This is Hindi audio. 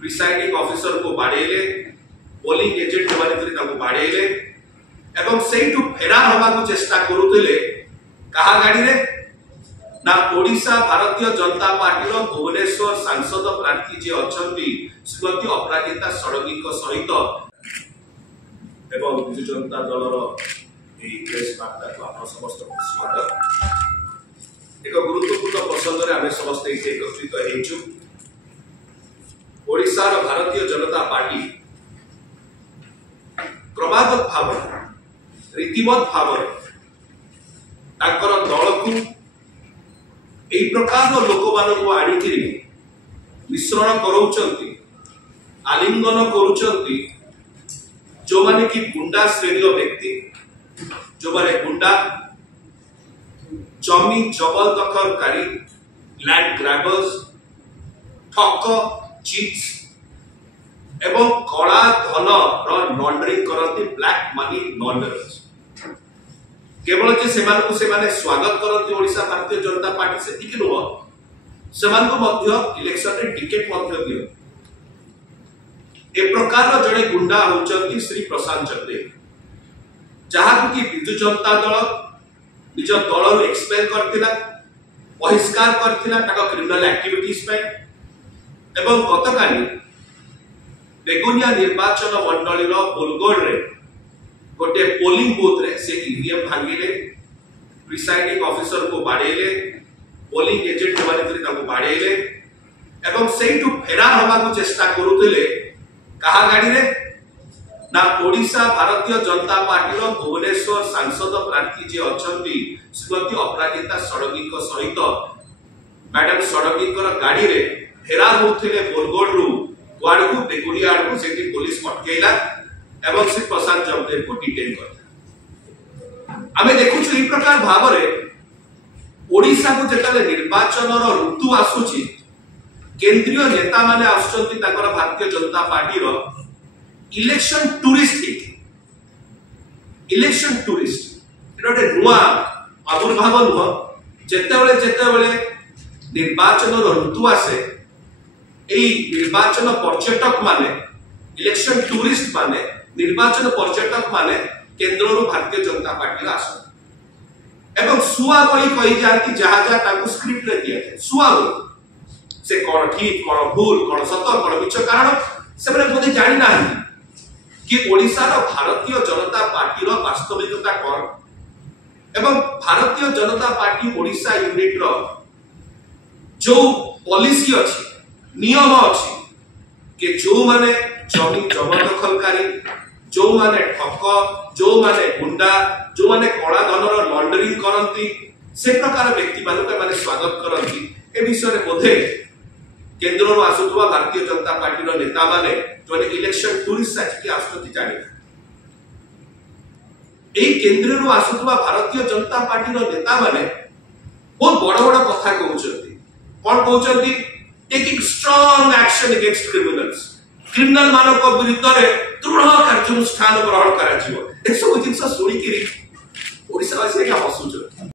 प्रिसाइडिंग ऑफिसर को बाड़ेले, पोलिंग एजेंट माने बाड़ेले एवं सेठू फेरार होगा चेष्टा करुले कहा गाड़ी रे ना ओडिशा भारतीय जनता पार्टी भुवनेश्वर सांसद प्रार्थी जे अछंती श्रीमती अपराजिता षडंगी सहित एवं बिजु जनता दलर प्रेस वार्ता को आप समस्त स्वागत। एक गुरुत्वपूर्ण प्रसंग में आम समस्त एकत्रित होइछु। ओडिशार भारतीय जनता पार्टी क्रमागत भाव रीतिमत भाव दल को यही प्रकार लोक मान आनिकी मिश्रण करोचंती आलिंगन करुचंती जो माने कि गुंडा श्रेणी व्यक्ति जो माने गुंडा जमी जबरदखलकारी लैंड ग्रैबर्स ठक चिट्स एवं कला धन लॉन्ड्रिंग करती ब्लैक मनी लॉन्डरर्स केवल जे सेमाने स्वागत करती ओडिशा भारतीय जनता पार्टी से टिके नुह सेमानको मध्य इलेक्शन रे टिकेट मध्य दियो। ए प्रकार जड़े गुंडा होचंती श्री प्रशांत चंदेल जहां कि बिजु जनता दल निज दल एक्सपेल करथिला बहिष्कार करथिला ताका क्रिमिनल एक्टिविटीज पे एवं गतकाली बेगुनिया निर्वाचन मंडली बोलगोड़ रे गोटे पोलिंग बूथ रे से ईवीएम भांगिले प्रिसाइडिंग ऑफिसर को बाड़ेले पोलिंग एजेंट माने बाड़ेले एवं सेठू फेरार होगा चेष्टा करुले कहा गाड़ी रे ना ओडिशा भारतीय जनता पार्टी भुवनेश्वर सांसद प्रार्थी जे अछंती श्रीमती अपराजिता षडंगी सहित मैडम षडंगी गाड़ी रे फेरार होथिले बोलगोड़ रु वार्ड को बेगुनिया को सेठी पुलिस अटकेला एवं श्री प्रशांत चंदेल को डिटेन करता। आमे देखुछु ई प्रकार भाव रे ओडिशा को जेतले निर्वाचन ऋतु आसुची केंद्रीय नेता माने आसुचंती ताकर भारतीय जनता पार्टी रो इलेक्शन टूरिस्ट एटा नुआ आविर्भाव नुह जेतेबेले निर्वाचन ऋतु आसे एई निर्वाचन पर्यटक माने इलेक्शन टूरिस्ट माने निर्वाचन पर्यटक माने केंद्र भारतीय जनता पार्टी आसन एवं सुआ बली कही जाती जहां जहां ताको स्क्रिप्ट रे दिया जाए सुआ बली से कोन ठीक कोन भूल कोन सत कोन मिछ कारण से माने बोधे जानि नाही कि ओडिसा रो भारतीय जनता पार्टी रो वास्तविकता कोन एवं भारतीय जनता पार्टी ओडिशा यूनिट रो जो पॉलिसी अछि नियम अछि कि जो माने जमी जबरदखलकारी जो माने ठक जो माने गुंडा जो माने कला धनर लॉन्ड्रिंग करंती से प्रकार व्यक्ति मानक माने स्वागत करंती ए विषय रे बोधे केंद्र रो आसुथवा भारतीय जनता पार्टी रो नेता माने जो इलेक्शन टूरिस्ट साची आसुथि जानि एई केंद्र रो आसुथवा भारतीय जनता पार्टी रो नेता माने बहुत बड़ बड़ कथा कहउचंती कोन कहउचंती taking strong action against criminals criminal मानक विरुद्ध रे दृढ़ कार्यानुष्ठान ग्रहण करा जिवो ए सब जिंस सुनी कि ओडिसा वासी के हसुच।